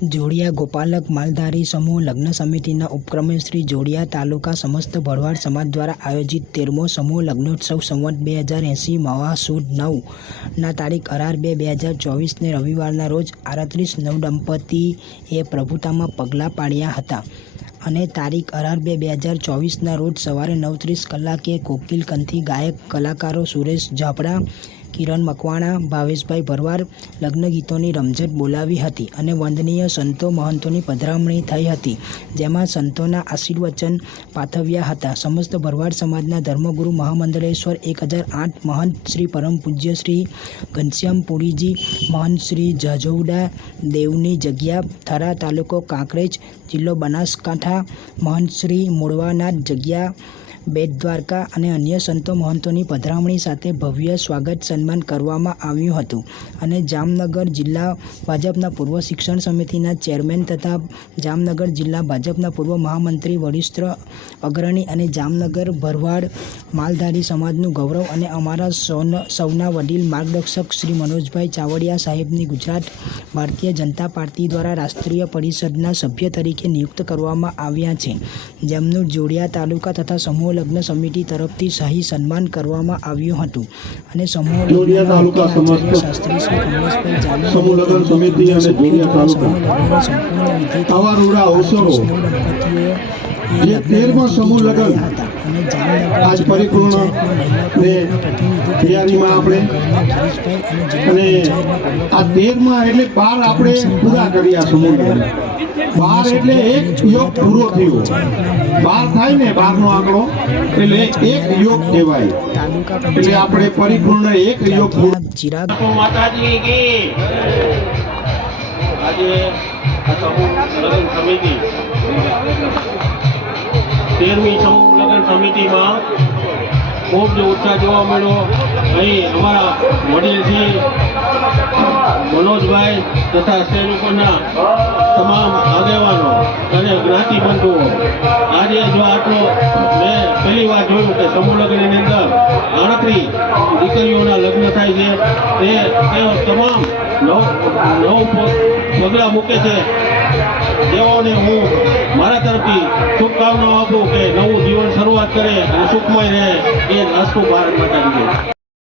જોડિયા ગોપાલક માલધારી સમૂહ લગ્ન સમિતિના ઉપક્રમે શ્રી જોડિયા તાલુકા સમસ્ત ભરવાડ સમાજ દ્વારા આયોજિત 13મો સમૂહ લગ્નોત્સવ સંવત 2080 મહા સુદ 9ના તારીખ 18/2/2024ને રવિવારના રોજ 38 નવદંપતીએ પ્રભુતામાં પગલાં પાડ્યા હતા અને તારીખ 18/2/2024ના રોજ સવારે 9:30 કલાકે કોકિલ કંથી ગાયક કલાકારો સુરેશ ઝાપડા, કિરણ મકવાણા, ભાવેશભાઈ ભરવાડ લગ્ન ગીતોની રમઝટ બોલાવી હતી અને વંદનીય સંતો મહંતોની પધરામણી થઈ હતી, જેમાં સંતોના આશીર્વચન પાઠવ્યા હતા. સમસ્ત ભરવાડ સમાજના ધર્મગુરુ મહામંડલેશ્વર 1008 મહંત શ્રી પરમ પૂજ્ય શ્રી ઘનશ્યામ પુરીજી મહંત શ્રી જજૌડા દેવની જગ્યા થરા તાલુકો કાંકરેજ જિલ્લો બનાસકાંઠા મહંત શ્રી મૂળવાનાથ જગ્યા બેટ દ્વારકા અને અન્ય સંતો મહંતોની પધરામણી સાથે ભવ્ય સ્વાગત સન્માન કરવામાં આવ્યું હતું અને જામનગર જિલ્લા ભાજપના પૂર્વ શિક્ષણ સમિતિના ચેરમેન તથા જામનગર જિલ્લા ભાજપના પૂર્વ મહામંત્રી વરિષ્ઠ અગ્રણી અને જામનગર ભરવાડ માલધારી સમાજનું ગૌરવ અને અમારા સૌના વડીલ માર્ગદર્શક શ્રી મનોજભાઈ ચાવડિયા સાહેબની ગુજરાત ભારતીય જનતા પાર્ટી દ્વારા રાષ્ટ્રીય પરિષદના સભ્ય તરીકે નિયુક્ત કરવામાં આવ્યા છે, જેમનું જોડિયા તાલુકા તથા સમૂહ લગ્ન સમિતિ તરફથી શાહી સન્માન કરવામાં આવ્યું હતું અને સમૂહ લગ્ન શાસ્ત્રી શ્રી કમલેશભાઈ જાની સમૂહ લગ્ન સમિતિ અને જોડિયા તાલુકા આવારોડા અવસરો જે 13મા સમૂહ લગ્ન આજ પરિપૂર્ણ ને તૈયારીમાં આપણે અને આ 13મા એટલે 12 આપણે પૂરા કર્યા સમૂહ લગ્ન 12 એટલે એક યોગ પૂરો થયો 12 થાય ને 12નો આંકડો એટલે એક યોગ કહેવાય એટલે આપણે પરિપૂર્ણ એક યોગ ચિરાગ માતાજી કી આજે આ સમૂહ લગ્ન સમિતિ 13મી સમૂહ લગ્ન સમિતિમાં ખૂબ જ ઉત્સાહ જોવા મળ્યો. અહીં અમારા વડીલજી મનોજભાઈ તથા સ્ટેજ ઉપરના તમામ આગેવાનો અને જ્ઞાતિબંધુઓ, આજે જો આટલો મેં પહેલી વાર જોયું કે સમૂહ લગ્નની અંદર 38 દીકરીઓના લગ્ન થાય છે, તેઓ તમામ નવ પગલાં મૂકે છે, તેઓને હું મારા તરફથી શુભકામનાઓ આપું કે નવું જીવન શરૂઆત કરે અને સુખમય રહે. એ અસ્તુ ભારત માતા કી જય.